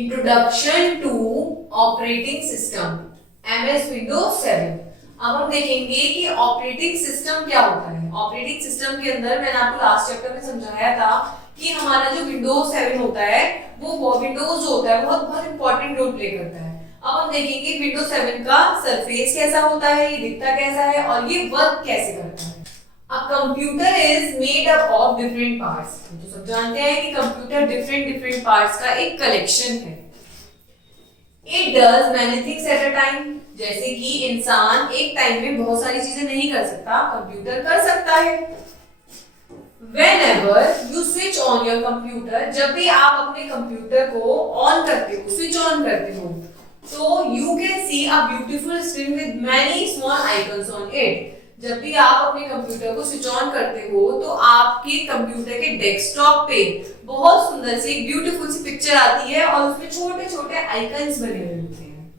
Introduction to operating system MS Windows 7। अब हम देखेंगे कि ऑपरेटिंग सिस्टम क्या होता है। ऑपरेटिंग सिस्टम के अंदर मैंने आपको लास्ट चैप्टर में समझाया था कि हमारा जो विंडोज 7 होता है वो विंडोज जो होता है बहुत बहुत इंपॉर्टेंट रोल प्ले करता है। अब हम देखेंगे विंडोज 7 का सरफेस कैसा होता है, ये दिखता कैसा है और ये वर्क कैसे करता है। A computer is made up of different parts। तो सब जानते हैं कि कंप्यूटर डिफरेंट पार्ट्स का एक कलेक्शन है। It does many things at a time। जैसे कि इंसान एक टाइम में बहुत सारी चीजें नहीं कर सकता, कंप्यूटर कर सकता है। Whenever you switch on your computer, जब भी आप अपने कंप्यूटर को ऑन करते हो, स्विच ऑन करते हो, तो you can see a beautiful screen with many small icons on it। जब भी आप अपने कंप्यूटर को स्विच ऑन करते हो तो आपके कंप्यूटर के डेस्कटॉप पे बहुत सुंदर सी ब्यूटीफुल सी पिक्चर आती है और उसमें छोटे छोटे आइकन्स बने हुए होते हैं।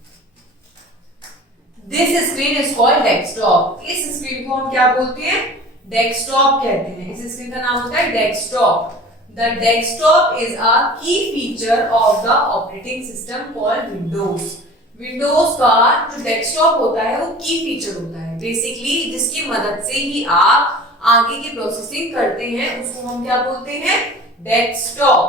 This screen is called desktop. इस स्क्रीन को हम क्या बोलते हैं? डेस्कटॉप कहते हैं। इस स्क्रीन का नाम होता है desktop. The desktop is a key feature of the operating system called Windows. Windows का जो डेस्कटॉप होता है वो की फीचर होता है, बेसिकली जिसकी मदद से ही आप आगे की प्रोसेसिंग करते हैं, उसको हम क्या बोलते हैं? डेस्कटॉप।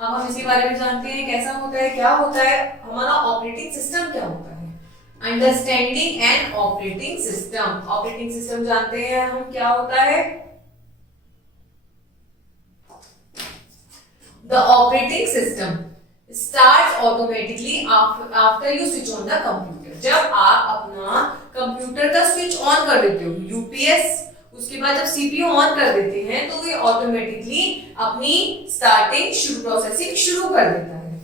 अब हम इसके बारे में जानते हैं कैसा होता है, क्या होता है, हमारा ऑपरेटिंग सिस्टम क्या होता है। Understanding and operating system. Operating system जानते हैं हम क्या होता है। The operating system starts automatically after you switch on the computer। जब आप अपना कंप्यूटर का स्विच ऑन कर देते हो, यूपीएस, उसके बाद जब सीपीयू ऑन कर देते हैं तो ये ऑटोमेटिकली अपनी स्टार्टिंग प्रोसेसिंग शुरू कर देता है।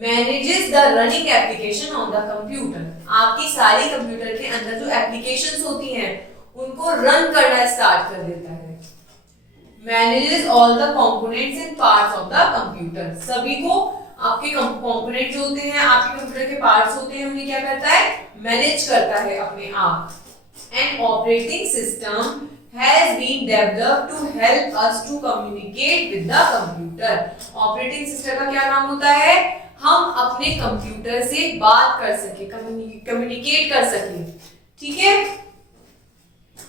Manages the running application on the computer. आपकी सारी कंप्यूटर के अंदर जो एप्लीकेशंस होती हैं उनको रन करना स्टार्ट कर देता है। Manages all the components and parts of the computer. सभी को आपके कंपोनेंट जो होते हैं, आपके कंप्यूटर के पार्ट्स होते हैं, उन्हें क्या करता है? मैनेज करता है अपने आप। An operating system has been developed to help us to communicate with the computer. Operating system का क्या काम होता है? हम अपने कंप्यूटर से बात कर सके, कम्युनिकेट कर सके, ठीक है।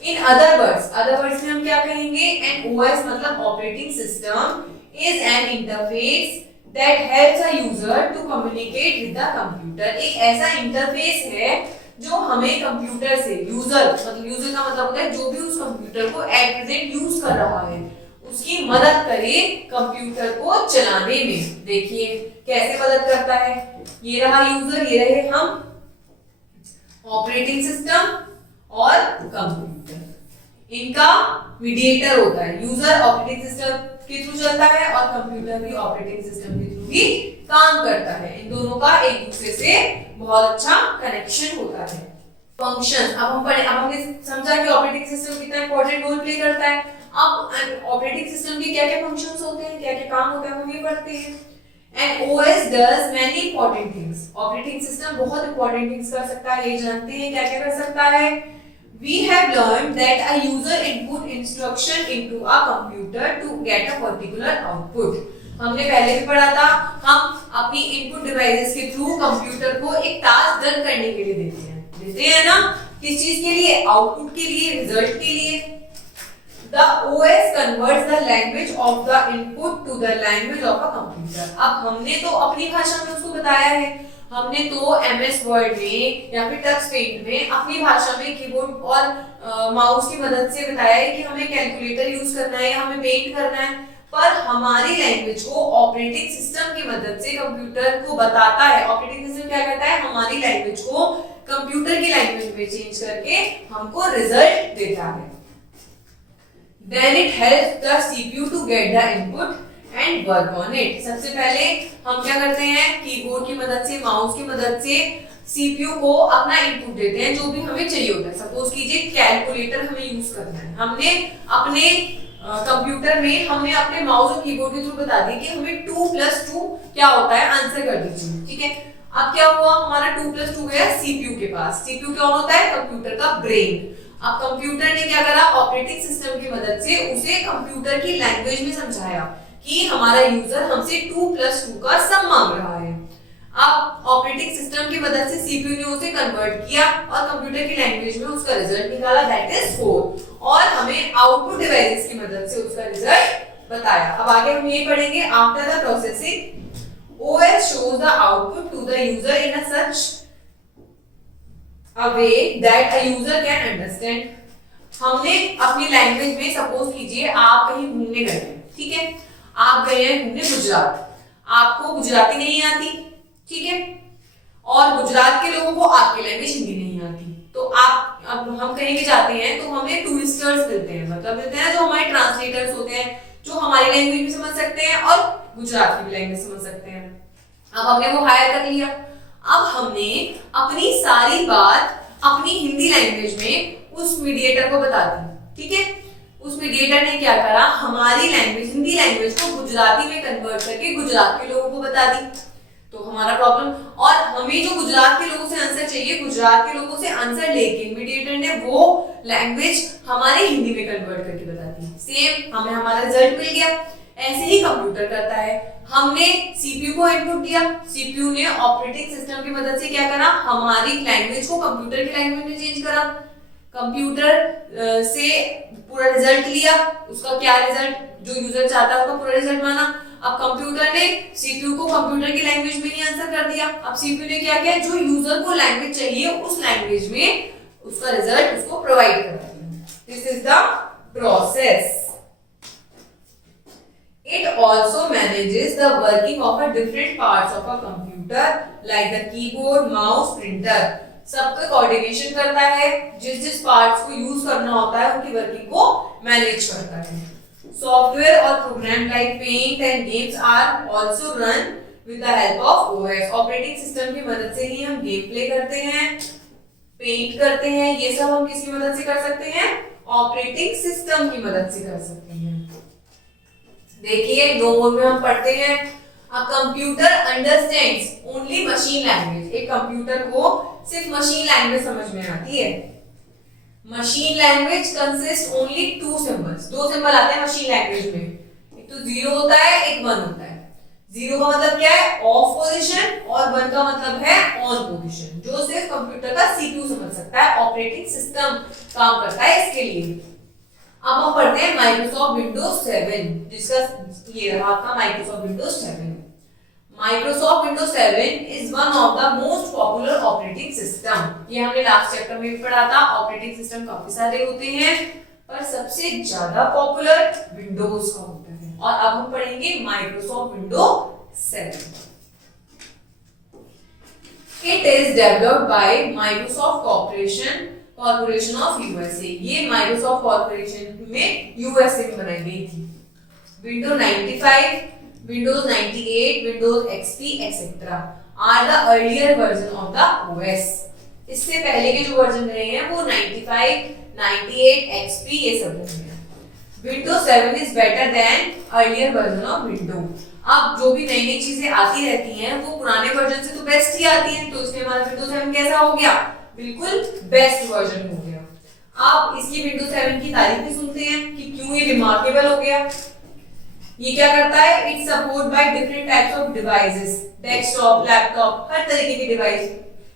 इन अदर वर्ड्स में हम क्या कहेंगे? एन ओएस मतलब operating system is an interface that helps a user to communicate with the computer. एक ऐसा इंटरफेस है जो हमें कंप्यूटर से, यूजर का मतलब होता है जो भी उस कंप्यूटर को एट प्रेजेंट यूज कर रहा है, उसकी मदद करे कंप्यूटर को चलाने में। देखिए कैसे मदद करता है। ये रहा यूजर, ये रहे हम, ऑपरेटिंग सिस्टम और कंप्यूटर, इनका मीडिएटर होता है। यूजर ऑपरेटिंग सिस्टम के थ्रू चलता है और कंप्यूटर भी ऑपरेटिंग सिस्टम के थ्रू ही काम करता है। इन दोनों का एक दूसरे से बहुत अच्छा कनेक्शन होता है। फंक्शन, अब हमने समझा कि ऑपरेटिंग सिस्टम कितना इंपॉर्टेंट रोल प्ले करता है। अब ऑपरेटिंग सिस्टम के क्या क्या फंक्शंस होते हैं, क्या क्या काम होता है, हम ये पढ़ते हैं। And OS does many important things। Operating system बहुत इंपॉर्टेंट थिंग्स कर सकता है, ये जानते हैं क्या क्या कर सकता है। We have learned that a user input instruction into a computer to get a particular output। हमने पहले भी पढ़ा था, हम अपनी इनपुट डिवाइसेस के थ्रू कंप्यूटर को एक टास्क रन करने के लिए देते हैं ना, किस चीज के लिए? आउटपुट के लिए, रिजल्ट के लिए। The OS converts the language of the input to the language of a computer। अब हमने तो अपनी भाषा में उसको बताया है, हमने तो MS वर्ड में या फिर टच पेंट में अपनी भाषा में कीबोर्ड और माउस की मदद से बताया है कि हमें कैलकुलेटर यूज करना है या हमें पेंट करना है, पर हमारी लैंग्वेज को ऑपरेटिंग सिस्टम की मदद से कंप्यूटर को बताता है। ऑपरेटिंग सिस्टम क्या करता है? हमारी लैंग्वेज को कंप्यूटर की लैंग्वेज में चेंज करके हमको रिजल्ट देता है। Then it helps the CPU to get the input and work on it। सबसे पहले हम क्या करते हैं? कीबोर्ड की मदद से, माउस की मदद से सीपीयू को अपना इनपुट देते हैं जो भी हमें चाहिए होता है। सपोज कीजिए कैलकुलेटर हमें यूज करना है, हमने अपने कंप्यूटर में हमने अपने माउस और कीबोर्ड के थ्रू बता दिया कि हमें 2+2 क्या होता है, आंसर कर दीजिए, ठीक है। अब क्या हुआ? हमारा 2+2 गया सीपीयू के पास। सीपीयू कौन होता है? कंप्यूटर का ब्रेन। अब कंप्यूटर ने क्या करा? ऑपरेटिंग सिस्टम की मदद से उसे कंप्यूटर की लैंग्वेज में समझाया कि हमारा यूजर हमसे 2+2 का सम मांग रहा है। ऑपरेटिंग सिस्टम की मदद से सीपीयू ने उसे कन्वर्ट किया और कंप्यूटर की लैंग्वेज में उसका रिजल्ट निकाला, दैट इज 4, और हमें आउटपुट डिवाइसेस की मदद से उसका रिजल्ट बताया। अब आगे हम ये पढ़ेंगे, after the processing OS shows the output to the user in a such a way that a user can understand। हमने अपनी लैंग्वेज में, सपोज कीजिए आप कहीं घूमने गए हैं, ठीक है, आप गए हैं घूमने गुजरात, आपको गुजराती नहीं आती, ठीक है, और गुजरात के लोगों को आपकी लैंग्वेज हिंदी नहीं आती, तो आप, अब हम कहीं भी जाते हैं तो हमें टूरिस्टर्स मिलते हैं, मतलब मिलते हैं जो हमारे ट्रांसलेटर्स होते हैं, जो हमारी लैंग्वेज भी समझ सकते हैं और गुजरात की भी लैंग्वेज समझ सकते हैं। अब हमने वो हायर कर लिया, अब हमने अपनी सारी बात अपनी हिंदी लैंग्वेज में उस मीडिएटर को बता दी, ठीक है। उस मीडिएटर ने क्या करा, हमारी लैंग्वेज, हिंदी लैंग्वेज को गुजराती में कन्वर्ट करके गुजरात के लोगों को बता दी, तो हमारा प्रॉब्लम, और हमें जो गुजरात के लोगों से आंसर चाहिए, गुजरात के लोगों से आंसर लेके मीडिएटर ने वो लैंग्वेज हमारे हिंदी में कन्वर्ट करके बता दी, सेम हमें हमारा रिजल्ट मिल गया। ऐसे ही कंप्यूटर करता है, हमने सीपीयू को इनपुट दिया, सीपीयू ने ऑपरेटिंग सिस्टम की मदद से क्या करा, हमारी लैंग्वेज को कंप्यूटर की लैंग्वेज में चेंज करा, कंप्यूटर से पूरा रिजल्ट लिया, उसका क्या रिजल्ट जो यूजर चाहता है उसका पूरा रिजल्ट माना। अब कंप्यूटर ने सीपीयू को कंप्यूटर की लैंग्वेज में ही आंसर कर दिया, अब सीपीयू ने क्या किया, जो यूजर को लैंग्वेज चाहिए उस लैंग्वेज में उसका रिजल्ट उसको प्रोवाइड कर दिया। This is the process. It also manages the working of a different parts of a computer like the keyboard, mouse, printer। सबका कोऑर्डिनेशन करता है, जिस जिस पार्ट्स को यूज करना होता है उनकी वर्किंग को मैनेज करता है। सॉफ्टवेयर और program like paint and games are also run with the help of OS। Operating system की मदद से ही हम गेम प्ले करते हैं, पेंट करते हैं, ये सब हम किसकी मदद से कर सकते हैं, ऑपरेटिंग सिस्टम की मदद से कर सकते हैं। देखिए 2 मोड में हम पढ़ते हैं, a computer understands only machine language. एक कंप्यूटर को सिर्फ मशीन लैंग्वेज समझ में आती है। Machine language consist only 2 symbols, 2 symbol आते हैं मशीन लैंग्वेज में, एक तो 0 होता है, एक 1 होता है। 0 का मतलब क्या है, ऑफ पोजीशन, और 1 का मतलब है ऑन पोजीशन, जो सिर्फ कंप्यूटर का सीपीयू समझ सकता है, ऑपरेटिंग सिस्टम काम करता है इसके लिए। अब हम पढ़ते हैं माइक्रोसॉफ्ट विंडोज 7, जिसका ये रहा आपका Microsoft Windows 7। Microsoft Windows 7 is one of the most popular operating system. ये हमने लास्ट चैप्टर में भी पढ़ा था, ऑपरेटिंग सिस्टम काफी सारे होते हैं पर सबसे ज्यादा पॉपुलर विंडोज का होता है। और अब हम पढ़ेंगे Microsoft Windows 7। It is developed by Microsoft corporation of USA. ये माइक्रोसॉफ्ट कॉर्पोरेशन में यूएसए में बनाई गई थी। Windows 95, Windows 98, Windows XP etcetera are the earlier version of the OS. इससे पहले के जो वर्जन रहे हैं वो 95, 98, एक्सपी ये सब रहे हैं। Windows 7 is better than earlier version of Windows. अब जो भी नई नई चीजें आती रहती हैं वो पुराने वर्जन से तो बेस्ट ही आती हैं, तो इसलिए हमारा विंडोज 7 कैसा हो गया, बिल्कुल बेस्ट वर्जन हो गया। आप इसकी विंडोज 7 की तारीफ भी सुनते हैं कि क्यों ये रिमार्केबल हो गया। ये क्या करता है, it support by different types of devices, desktop, laptop, हर तरीके की डिवाइस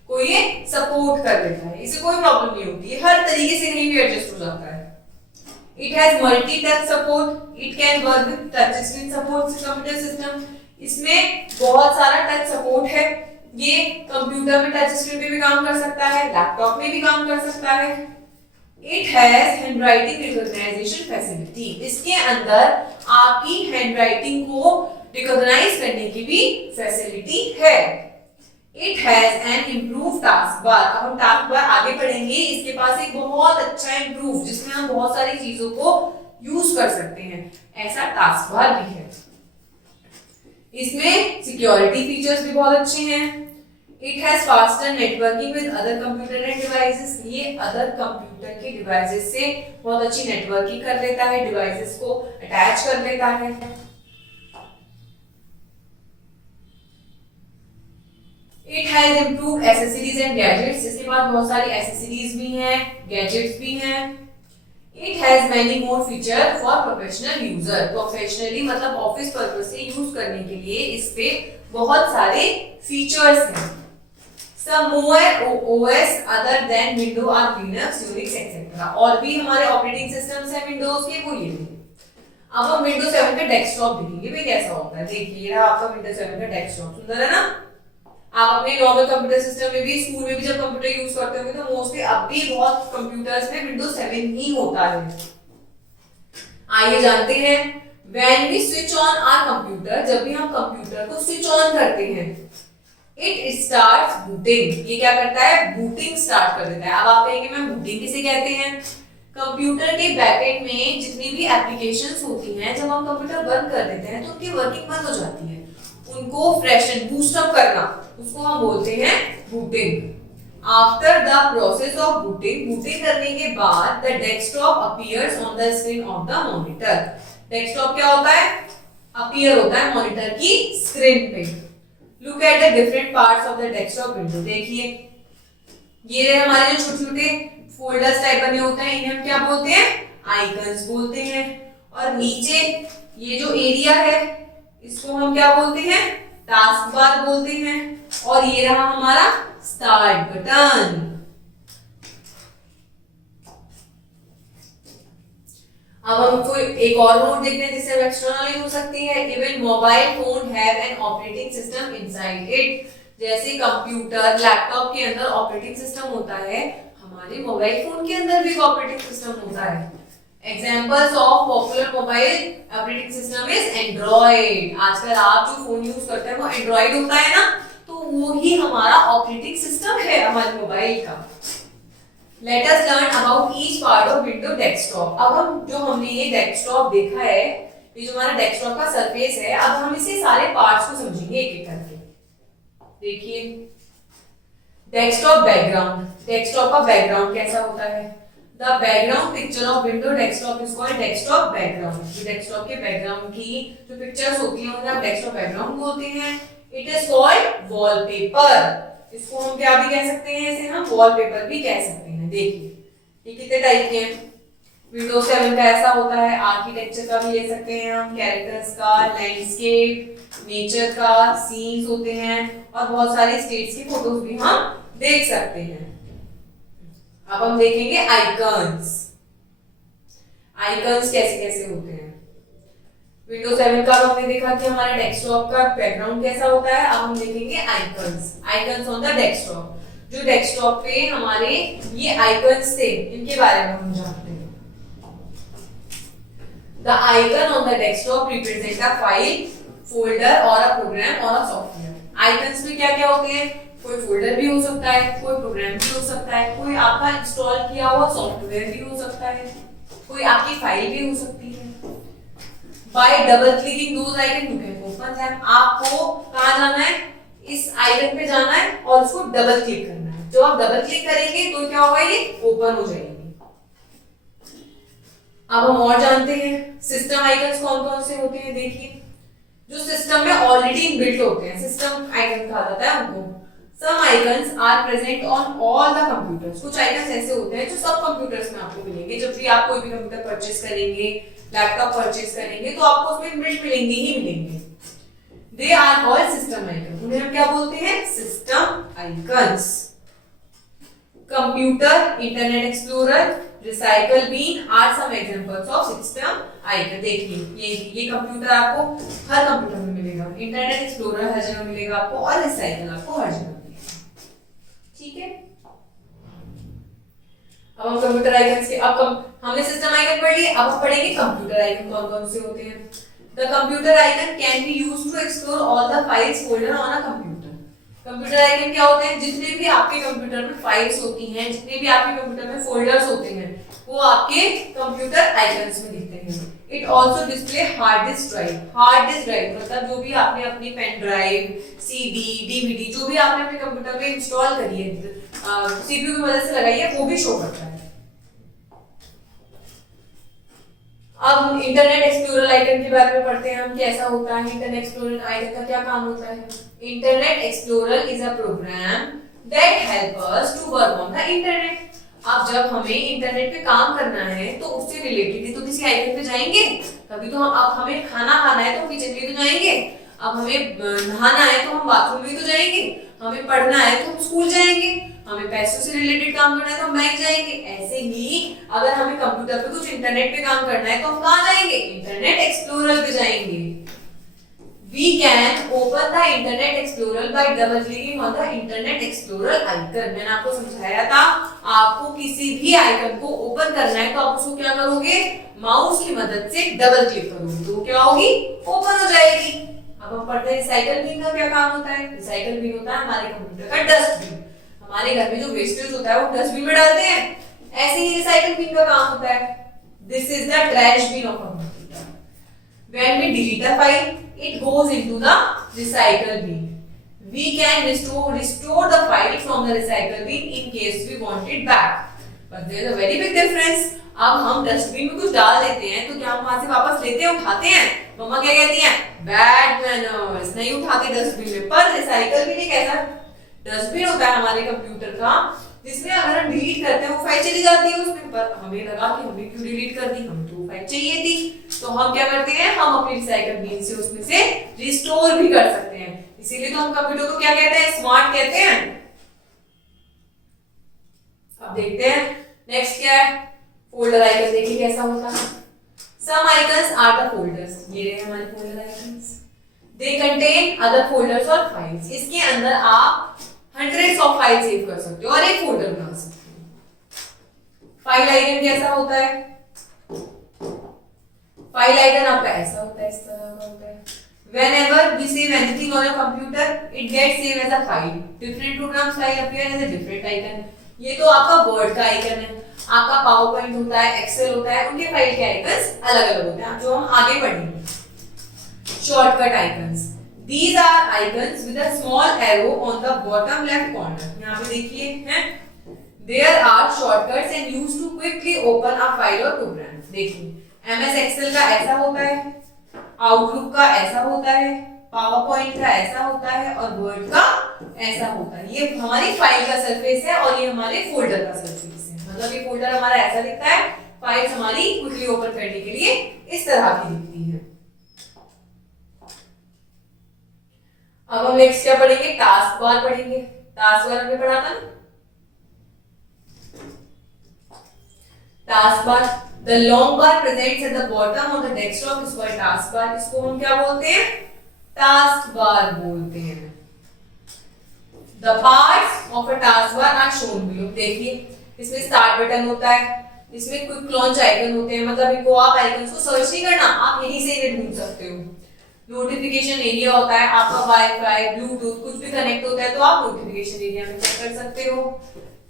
को ये सपोर्ट कर लेता है, इसे कोई प्रॉब्लम नहीं होती है, हर तरीके से कहीं भी एडजस्ट हो जाता है। It has multi touch support, it can work with touch screen support computer system. इसमें बहुत सारा टच सपोर्ट है, ये कंप्यूटर में टच स्क्रीन पे भी काम कर सकता है, लैपटॉप में भी काम कर सकता है। It has handwriting recognization facility. इसके अंदर आपकी हैंडराइटिंग को रिकॉग्नाइज करने की भी फैसिलिटी है। It has an improve task bar. अब हम टास्क बार आगे पढ़ेंगे, इसके पास एक बहुत अच्छा इम्प्रूव जिसमें हम बहुत सारी चीजों को यूज कर सकते हैं, ऐसा टास्क बार भी है। इसमें सिक्योरिटी फीचर्स भी बहुत अच्छे हैं। It has faster networking with other computer end devices. ये अदर कंप्यूटर के डिवाइसेस से बहुत अच्छी नेटवर्किंग कर लेता है, डिवाइसेस को अटैच कर लेता है। It has improved accessories and gadgets. इसके पास बहुत सारी एक्सेसरीज भी हैं, गैजेट्स भी हैं। It has many more feature for professional user. Professionally मतलब ऑफिस पर्पस से यूज करने के लिए इस पे बहुत सारे फीचर्स हैं। some more OS other than Windows और Linux, Unix etc. और भी हमारे ऑपरेटिंग सिस्टम्स हैं विंडोज के, वो ये भी। अब हम Windows 7 का डेस्कटॉप देखेंगे भाई कैसा होता है। देखिए रहा आपका Windows 7 का डेस्कटॉप, सुंदर है ना। आप अपने नॉर्मल कंप्यूटर सिस्टम में भी, स्कूल में भी जब कंप्यूटर यूज करते होंगे तो मोस्टली अब भी बहुत कंप्यूटर्स में Windows 7 ही होता है। आइए जानते हैं, when we switch on our computer, जब भी हम कंप्यूटर को स्विच ऑन करते हैं, it starts booting, ये क्या करता है, बूटिंग स्टार्ट कर देता है। अब आप कहेंगे मैम बूटिंग किसे कहते हैं? कंप्यूटर के बैकएंड में जितनी भी एप्लीकेशंस होती हैं, जब हम कंप्यूटर बंद कर देते हैं तो उनकी वर्किंग बंद हो जाती है, उनको फ्रेशन बूस्ट अप करना, उसको हम बोलते हैं booting. After the process of booting, booting करने के बाद the desktop appears on the screen of the monitor. Desktop क्या होता है? अपीयर होता है मॉनिटर की स्क्रीन पे। Look at the different parts of the desktop window. देखिए ये हमारे जो छोटे छोटे फोल्डर्स टाइप बने होते हैं, इन्हें हम क्या बोलते हैं? आइकन्स बोलते हैं। और नीचे ये जो एरिया है इसको हम क्या बोलते हैं? टास्क बार बोलते हैं। और ये रहा हमारा स्टार्ट बटन। अब हम कोई एक और नोट देखते हैं जिससे एक्सटर्नली हो सकती है। Even mobile phone have an operating system inside it. जैसे कंप्यूटर लैपटॉप के अंदर ऑपरेटिंग सिस्टम होता है, हमारे मोबाइल फोन के अंदर भी ऑपरेटिंग सिस्टम होता है। Examples of popular mobile operating system is Android. आजकल आप जो फोन यूज करते हैं वो एंड्रॉइड होता है ना, तो वो ही हमारा ऑपरेटिंग सिस्टम है हमारे मोबाइल का। Let us learn about each part of Windows desktop. अब हम जो हमने ये डेस्कटॉप देखा है, ये जो हमारा डेस्कटॉप का सरफेस है, अब हम इसे सारे पार्ट्स को समझेंगे एक एक करके। देखिए डेस्कटॉप बैकग्राउंड, डेस्कटॉप का बैकग्राउंड कैसा होता है? The background picture of window desktop is called desktop background. Desktop के बैकग्राउंड की जो पिक्चर्स होती हैं उन्हें हम डेस्कटॉप बैकग्राउंड बोलते हैं। It is called wallpaper. इसको हम क्या भी कह सकते हैं? इसे हम वॉलपेपर भी कह सकते हैं। देखिए ये कितने टाइप के हैं। विंडोज 7 का ऐसा होता है, आर्किटेक्चर का भी ले सकते हैं हम, कैरेक्टर्स का, लैंडस्केप, नेचर का, सीन्स होते हैं, और बहुत सारी स्टेट्स की फोटोज भी हम देख सकते हैं। अब हम देखेंगे आइकन्स। आइकन्स कैसे कैसे होते हैं। विंडोज 7 का हमने देखा कि हमारे डेस्कटॉप का बैकग्राउंड कैसा होता है। अब हम देखेंगे icons. Icons on the desktop, जो डेस्कटॉप पे हमारे ये आइकन्स थे, इनके बारे में हम जानते हैं। The icon on the desktop represent a file, folder और अ प्रोग्राम और अ सॉफ्टवेयर। आइकन्स में क्या क्या होते हैं? कोई फोल्डर भी हो सकता है, कोई प्रोग्राम भी हो सकता है, कोई आपका इंस्टॉल किया हुआ सॉफ्टवेयर भी हो सकता है, कोई आपकी फाइल भी हो सकती है। Bye double clicking those icon you can open them. आपको कहां जाना है? इस आइकन पे जाना है और उसको डबल क्लिक करना है। जब आप डबल क्लिक करेंगे तो क्या होगा? ये ओपन हो जाएगी। अब हम और जानते हैं सिस्टम आइकन्स कौन कौन से होते हैं। देखिए जो सिस्टम में ऑलरेडी इनबिल्ट होते हैं, सिस्टम आइकन कहा जाता है उनको। Some icons are present on all the computers. कुछ आइकन्स ऐसे होते हैं जो सब कंप्यूटर्स में आपको मिलेंगे। जब भी आप कोई भी कंप्यूटर परचेज करेंगे, लैपटॉप परचेज करेंगे, तो आपको उसमें इनबिल्ट मिलेंगे ही मिलेंगे। They are called system icons. उन्हें हम क्या बोलते हैं? System icons. Computer, internet explorer, recycle bin are some examples of system icon. देखिए ये कंप्यूटर आपको हर कंप्यूटर में मिलेगा, इंटरनेट एक्सप्लोरर हर जगह मिलेगा आपको, और रिसाइकल आपको हर जगह मिलेगा। ठीक है, अब हम कंप्यूटर आइकन्स के, अब हमने सिस्टम आइकन पढ़ लिए, अब हम पढ़ेंगे कंप्यूटर आइकन कौन कौन से होते हैं। The computer icon can be used to explore all the files folder on a computer. Computer icon क्या होते हैं? जितने भी आपके कंप्यूटर में फाइल्स होती हैं, जितने भी आपके कंप्यूटर में फोल्डर्स होते हैं, वो आपके कंप्यूटर आइकन्स में दिखते हैं। It also display hard disk drive. Hard disk drive मतलब जो भी आपने अपनी पेन ड्राइव, सीडी, डीवीडी, जो भी आपने अपने कंप्यूटर में इंस्टॉल करी है, सीपीयू की मदद से लगाई है, वो भी शो करता है। अब इंटरनेट एक्सप्लोरर आइकन के बारे में पढ़ते हैं हम, कैसा होता है इंटरनेट एक्सप्लोरर आइकन का, क्या काम होता है। Internet explorer is a program that help us to work on the internet. अब जब हमें इंटरनेट पे काम करना है तो उससे रिलेटेड ही तो किसी आइकन पे जाएंगे। कभी तो हम, अब हमें खाना खाना है तो किचन में तो जाएंगे, अब हमें नहाना है तो हम बाथरूम में तो जाएंगे। हमें पढ़ना है तो हम स्कूल जाएंगे, हमें पैसों से रिलेटेड काम करना है तो हम बैंक जाएंगे। ऐसे ही अगर हमें कंप्यूटर पे कुछ इंटरनेट पे काम करना है तो हम कहाँ जाएंगे, इंटरनेट एक्सप्लोरर पे जाएंगे। We can open the Internet Explorer by double clicking on the Internet Explorer icon। मैंने आपको समझाया था, आपको किसी भी आइकन को ओपन करना है तो आप उसको क्या करोगे, माउस की मदद से डबल क्लिक करोगे तो क्या होगी, ओपन हो जाएगी। अब हम पढ़ते हैं रिसाइकल बिन का क्या काम होता है। रिसाइकल बिन होता है हमारे कंप्यूटर का डस्टबिन। हमारे घर में जो वेस्टेज होता है वो डस्टबिन में डालते हैं, ऐसे ही रिसाइकल बिन का काम होता है। This is the trash bin of a computer. When we delete a file, it goes into the recycle bin. We can restore the file from the recycle bin in case we want it back. But there is a very big difference. अब हम dustbin में कुछ डाल देते हैं तो क्या हम वहां से वापस लेते हैं, उठाते हैं? मम्मा क्या कहती हैं, बैड मैनर्स, नहीं उठाते डस्टबिन में। पर रिसाइकल बिन एक ऐसा डस्टबिन होता है हमारे कंप्यूटर का जिसमें अगर हम डिलीट करते हैं वो फाइल चली जाती है उसमें। पर हमें लगा कि हमने क्यों डिलीट कर दी, हमें तो वो फाइल चाहिए थी, तो हम क्या करते हैं, हम अपनी रिसाइकल बिन से उसमें से रिस्टोर भी कर सकते हैं। इसीलिए तो हम कंप्यूटर को क्या कहते हैं, स्मार्ट कहते हैं। अब देखते हैं नेक्स्ट क्या है, फोल्डर आइकन। देखिए कैसा होता है। सम आइकन्स आर द फोल्डर्स। ये रहे हमारे folder icons. They contain other folders और फाइल्स। इसके अंदर आप हंड्रेड्स ऑफ फाइल सेव कर सकते हो और एक फोल्डर बना सकते हो। फाइल आइकन कैसा होता है, फाइल आइकन आपका ऐसा होता है, इस तरह का होता है। Whenever we save anything on a computer, it gets saved as a file. Different programs file appear as a different icon. ये तो आपका वर्ड का आइकन है, आपका पावर पॉइंट होता है, एक्सेल होता है, उनके फाइल के आइकन्स अलग अलग होते हैं जो हम आगे पढ़ेंगे। Shortcut icons. These are icons with a small arrow on the bottom left corner. यहाँ पे देखिए हैं, there are shortcuts and used to quickly open a file or program. देखिए MS एक्सेल का ऐसा होता है, आउटलुक का ऐसा होता है, पावर पॉइंट का ऐसा होता है और वर्ड का ऐसा होता है। ये हमारी फाइल का सरफेस है और ये हमारे फोल्डर का सरफेस है। मतलब ये फोल्डर हमारा ऐसा दिखता है, फाइल्स हमारी क्विकली ओपन करने के लिए इस तरह की दिखती है। अब हम नेक्स्ट क्या पढ़ेंगे, टास्क बार पढ़ेंगे। टास्क बार हमने पढ़ा था ना, task bar. The long bar presents at the bottom of the desktop is called task bar. इसको हम क्या बोलते हैं, टास्क बार बोलते हैं। The parts of a task bar are shown below. देखिए इसमें स्टार्ट बटन होता है, इसमें क्विक लॉन्च आइकन होते हैं, मतलब इनको आप आइकन्स को सर्च नहीं करना, आप यहीं से इन्हें ढूंढ सकते हो। नोटिफिकेशन एरिया होता है, आपका वाईफाई ब्लूटूथ कुछ भी कनेक्ट होता है तो आप नोटिफिकेशन एरिया में चेक कर सकते हो।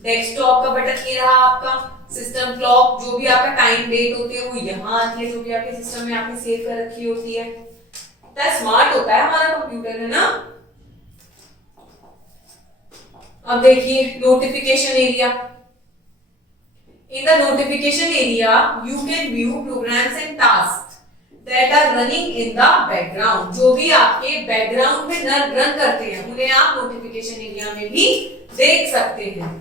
डेस्कटॉप का बटन ये रहा आपका। सिस्टम क्लॉक, जो भी आपका टाइम डेट होती है वो यहाँ आती है, जो भी आपके सिस्टम में आपने सेव कर रखी होती है। तो स्मार्ट होता है हमारा कंप्यूटर, है ना। अब देखिए notification area. In the notification area you can view programs and task that are running in the background. जो भी आपके बैकग्राउंड में रन करते हैं उन्हें आप नोटिफिकेशन एरिया में भी देख सकते हैं।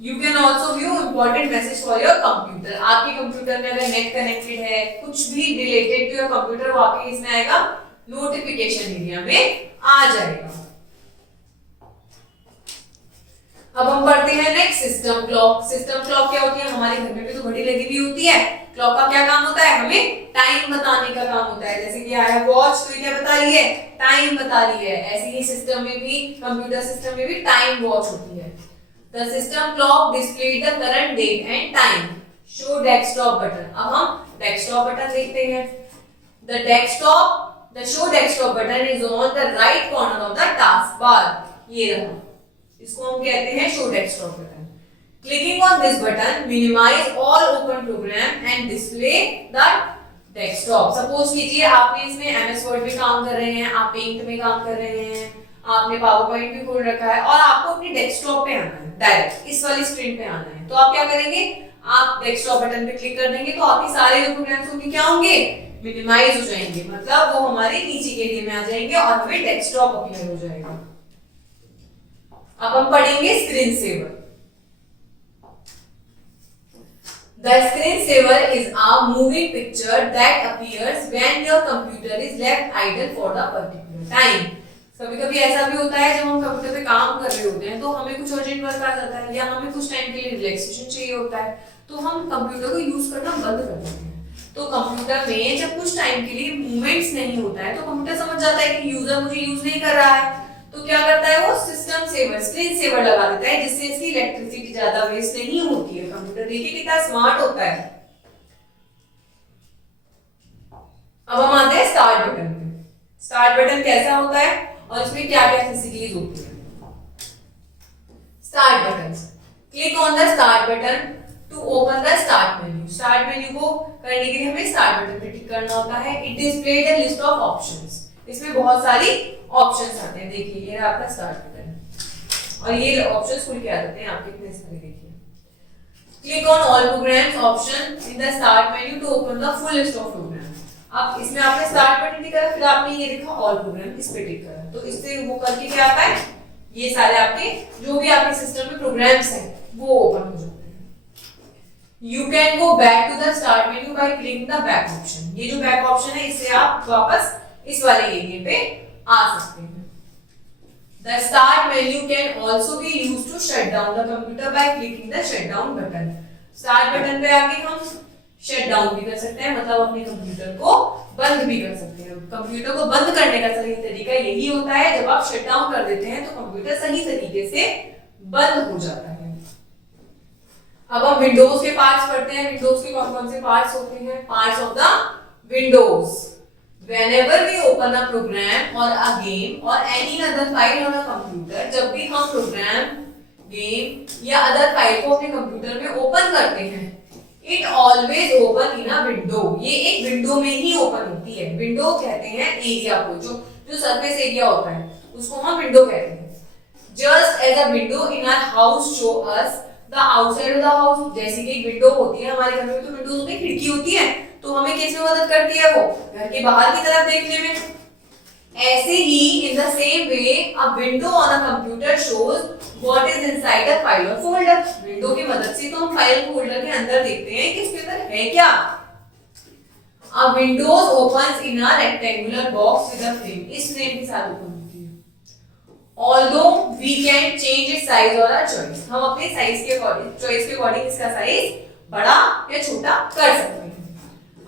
You can also view important message for your computer. आपके कंप्यूटर में अगर नेट कनेक्टेड है, कुछ भी रिलेटेड टू योर कंप्यूटर वो आपके इसमें आएगा, नोटिफिकेशन एरिया में आ जाएगा। अब हम पढ़ते हैं next system clock. System clock क्या होती है, हमारे घर में भी तो घड़ी लगी हुई होती है। क्लॉक का क्या काम होता है, हमें टाइम बताने का काम होता है। जैसे कि आया वॉच, तो ये क्या बता रही है, टाइम बता रही है। ऐसे ही सिस्टम में भी, कंप्यूटर सिस्टम में भी टाइम वॉच होती है। The system clock displayed the current date and time. Show desktop button. अब हम desktop button देखते हैं। The show desktop button is on the right corner of the task bar. ये रहा, इसको हम कहते हैं show desktop button. Clicking on this button minimize all open program and display the desktop. Suppose कीजिए आपने इसमें MS Word में काम कर रहे हैं, आप Paint में काम कर रहे हैं, आपने पावर पॉइंट भी खोल रखा है और आपको अपनी डेस्कटॉप पे आना है, डायरेक्ट इस वाली स्क्रीन पे आना है। तो आप क्या करेंगे, आप डेस्कटॉप बटन पे क्लिक कर देंगे तो आपके सारे जो प्रोग्राम्स होंगे क्या होंगे, मिनिमाइज हो जाएंगे, मतलब वो हमारे नीचे के एरिया में आ जाएंगे और हमें डेस्कटॉप अपीयर हो जाएगा। अब हम पढ़ेंगे screen saver. The screensaver is a moving picture that appears when your computer is left idle for the particular time. कभी कभी ऐसा भी होता है जब हम कंप्यूटर पे काम कर रहे होते हैं तो हमें कुछ अर्जेंट वर्क आ जाता है या हमें कुछ टाइम के लिए रिलैक्सेशन चाहिए होता है, तो हम कंप्यूटर को यूज करना बंद कर देते हैं। तो कंप्यूटर में जब कुछ टाइम के लिए मूवमेंट्स नहीं होता है तो कंप्यूटर समझ जाता है कि यूजर मुझे यूज नहीं कर रहा है, तो क्या करता है वो सिस्टम सेवर, स्क्रीन सेवर लगा देता है, जिससे इसकी इलेक्ट्रिसिटी ज्यादा वेस्ट नहीं होती है। कंप्यूटर देखिए कितना स्मार्ट होता है। अब हम आते हैं स्टार्ट बटन पे। स्टार्ट बटन कैसा होता है और इसमें क्या क्या फैसिलिटीज होती है। Start button, click on the start button to open the start menu. Start menu को करने के लिए हमें स्टार्ट बटन पे टिक करना होता है। It displayed a list of options, इसमें बहुत सारी ऑप्शंस आते हैं। देखिए ये रहा आपका स्टार्ट बटन और ये ऑप्शंस खुल के आ जाते हैं आपके इतने सारे। देखिए click on all programs option in the start menu to open the full list of program. अब इसमें आपने स्टार्ट बटन टिक करा, फिर आपने ये लिखा ऑल प्रोग्राम, इस पे टिक करा, तो इससे वो करके क्या आता है, ये सारे आपके जो भी आपके सिस्टम में प्रोग्राम्स हैं वो ओपन हो जाते हैं। You can go back to the start menu by clicking the back option. ये जो बैक ऑप्शन है इससे आप वापस इस वाले एरिया पे आ सकते हैं। The start menu can also be used to shut down the computer by clicking the shut down button. Start button पे आके हम शट डाउन भी कर सकते हैं, मतलब अपने कंप्यूटर को बंद भी कर सकते हैं। कंप्यूटर को बंद करने का सही तरीका यही होता है, जब आप शट डाउन कर देते हैं तो कंप्यूटर सही तरीके से बंद हो जाता है। अब हम विंडोज के पार्ट्स पढ़ते हैं। विंडोज के कौन कौन से पार्ट्स होते हैं? Parts of the Windows. Whenever we open a program or a game or any other file on a computer, जब भी हम प्रोग्राम, गेम या अदर फाइल को अपने कंप्यूटर में ओपन करते हैं, it always open in a window. ये एक विंडो में ही ओपन होती है। विंडो कहते हैं एरिया को, जो सरफेस एरिया होता है उसको हम विंडो कहते हैं। Just as a window in our house show us the outside of the house. जैसे कि एक विंडो होती है हमारे घर में, तो विंडोज में खिड़की होती है, तो हमें किस में मदद करती है? वो घर के बाहर की तरफ देखने में। ऐसे ही in the same way a window on a computer shows what is inside a file और फोल्डर। विंडो की मदद से तो हम फाइल फोल्डर के अंदर देखते हैं कि इसके अंदर है क्या। A Windows opens in a rectangular box with a frame. इस फ्रेम के साथ ओपन होती है। Although we can change its size और अ चॉइस। हम अपने साइज के अकॉर्डिंग, चॉइस के अकॉर्डिंग इसका साइज बड़ा या छोटा कर सकते हैं।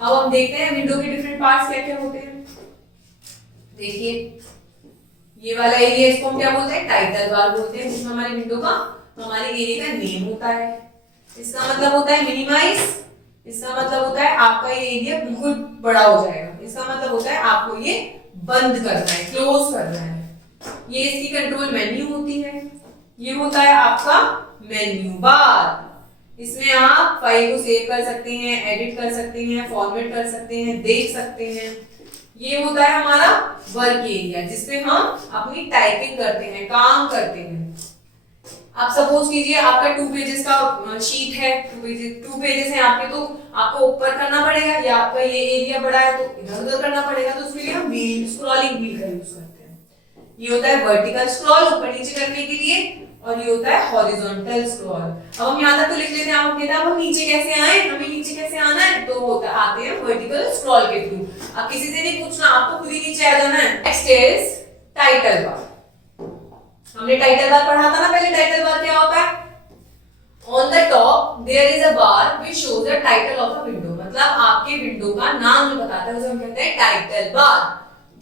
अब हम देखते हैं विंडो के डिफरेंट पार्ट्स क्या क्या होते हैं। देखिए ये वाला एरिया, इसको हम क्या बोलते हैं? टाइटल बार बोलते हैं। इसमें हमारी विंडो का, हमारे एरिया का नेम होता है। इसका मतलब होता है मिनिमाइज। इसका मतलब होता है आपका ये एरिया बिल्कुल बड़ा हो जाएगा। इसका मतलब होता है आपको ये बंद करना है, क्लोज करना है। ये इसकी कंट्रोल मेन्यू होती है। ये होता है आपका मेन्यू बार। इसमें आप फाइल को सेव कर सकते हैं, एडिट कर सकते हैं, फॉर्मेट कर सकते हैं, देख सकते हैं। ये होता है हमारा वर्क एरिया, जिसमें हम अपनी टाइपिंग करते हैं, काम करते हैं। आप सपोज कीजिए आपका 2 पेजेस का शीट है, 2 पेजेस हैं आपके, तो आपको ऊपर करना पड़ेगा, या आपका ये एरिया बड़ा है तो इधर उधर करना पड़ेगा, तो उसके लिए हम व्हील, स्क्रॉलिंग व्हील का यूज करते हैं। ये होता है वर्टिकल स्क्रॉल, ऊपर नीचे करने के लिए, और ये होता है हॉरिजॉन्टल स्क्रॉल। अब हम यहाँ तक तो लिख लेते हैं। आप कहते हैं हम नीचे कैसे आए, हमें नीचे कैसे आना है, तो होता आते हैं वर्टिकल स्क्रॉल के थ्रू। अब किसी से नहीं पूछना, आपको खुद ही नीचे आ जाना है। Next is title bar. हमने टाइटल बार पढ़ा था ना पहले। टाइटल बार क्या होता है? On the top there is a bar which shows the title of a window. मतलब आपके विंडो का नाम जो बताता है उसे हम कहते हैं title bar.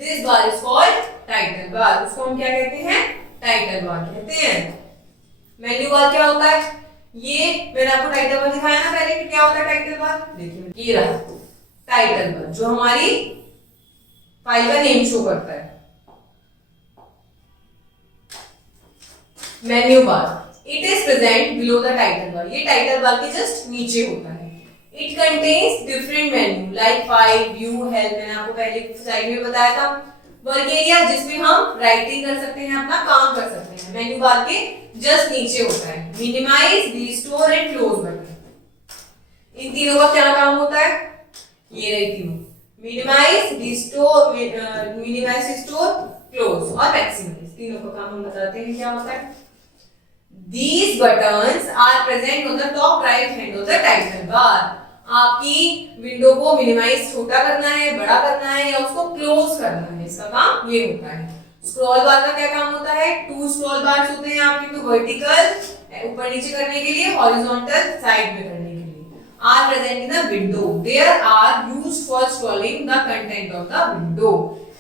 This bar is called title bar. उसको हम क्या कहते हैं? टाइटल बार कहते हैं। मेन्यू बार क्या होता है? ये मैंने आपको टाइटल बार दिखाया ना पहले कि क्या होता है टाइटल बार। देखिए ये रहा टाइटल बार, जो हमारी फाइल का नेम शो करता है। Menu bar it is present below the title bar. ये टाइटल बार के जस्ट नीचे होता है। It contains different menu like file, view, help. मैंने आपको पहले स्लाइड में बताया था। वर्क एरिया, जिसमें हम राइटिंग कर सकते हैं, अपना काम कर सकते हैं, मेन्यू बार के जस्ट नीचे होता है। Minimise, restore and close button. इन तीनों का क्या काम होता है? ये रही तीनों, मिनिमाइज, रिस्टोर, क्लोज और मैक्सिमाइज। तीनों का काम हम बताते हैं क्या होता है। These buttons are present on the top right hand of the title bar. आपकी विंडो को मिनिमाइज, छोटा करना है, बड़ा करना है, या उसको क्लोज करना है, इसका काम ये होता है। स्क्रॉल बार का क्या काम होता है, 2 स्क्रॉल बार्स होते हैं आपके, तो वर्टिकल ऊपर नीचे करने के लिए, हॉरिजॉन्टल साइड में करने के लिए, are present in the window, there are used for scrolling the content of the window.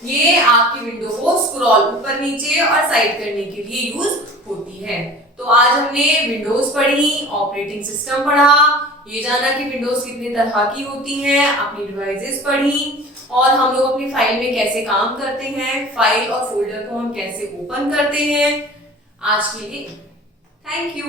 ये आपकी विंडो को स्क्रॉल ऊपर नीचे और साइड करने के लिए यूज होती है। तो आज हमने विंडोज पढ़ी, ऑपरेटिंग सिस्टम पढ़ा, ये जाना कि विंडोज कितने तरह की होती हैं, अपनी डिवाइसेस पढ़ी, और हम लोग अपनी फाइल में कैसे काम करते हैं, फाइल और फोल्डर को हम कैसे ओपन करते हैं। आज के लिए थैंक यू।